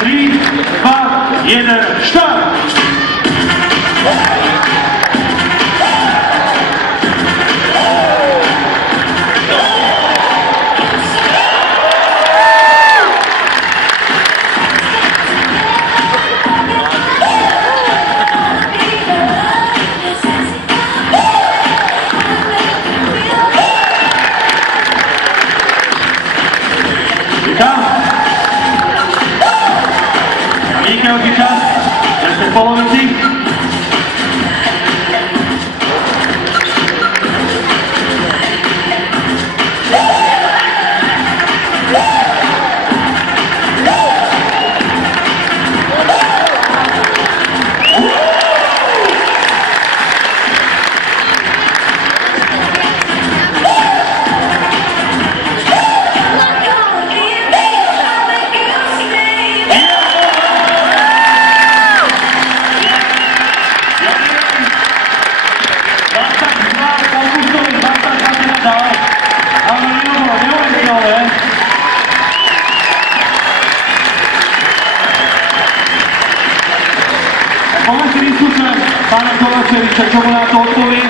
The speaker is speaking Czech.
3, 2, 1, štart! Jaký čas? Já jste v polovici? Pane Kristuce, pane Kovačeviče, čo mu na to odpověď?